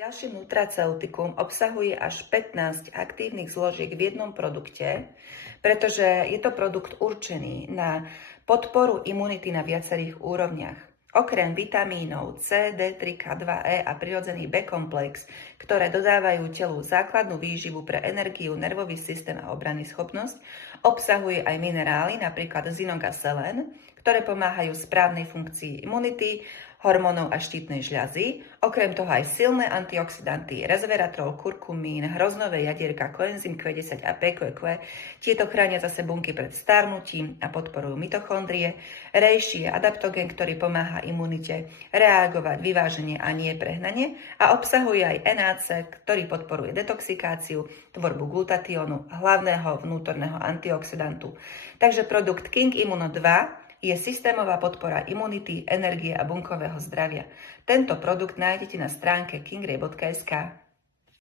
Ďalšie nutraceutikum obsahuje až 15 aktívnych zložiek v jednom produkte, pretože je to produkt určený na podporu imunity na viacerých úrovniach. Okrem vitamínov C, D3, K2E a prirodzený B-komplex, ktoré dodávajú telu základnú výživu pre energiu, nervový systém a obranný schopnosť, obsahuje aj minerály, napríklad zinok a selén, ktoré pomáhajú správnej funkcii imunity, hormónov a štítnej žľazy. Okrem toho aj silné antioxidanty, resveratrol, kurkumín, hroznové jadierka, koenzym Q10 a PQQ. Tieto chránia zase bunky pred starnutím a podporujú mitochondrie. Reishi je adaptogén, ktorý pomáha imunite reagovať vyváženie a nie prehnanie a obsahuje aj NAC, ktorý podporuje detoxikáciu, tvorbu glutatiónu, hlavného vnútorného antioxidantu. Takže produkt King Immuno 2 je systémová podpora imunity, energie a bunkového zdravia. Tento produkt nájdete na stránke kingray.sk.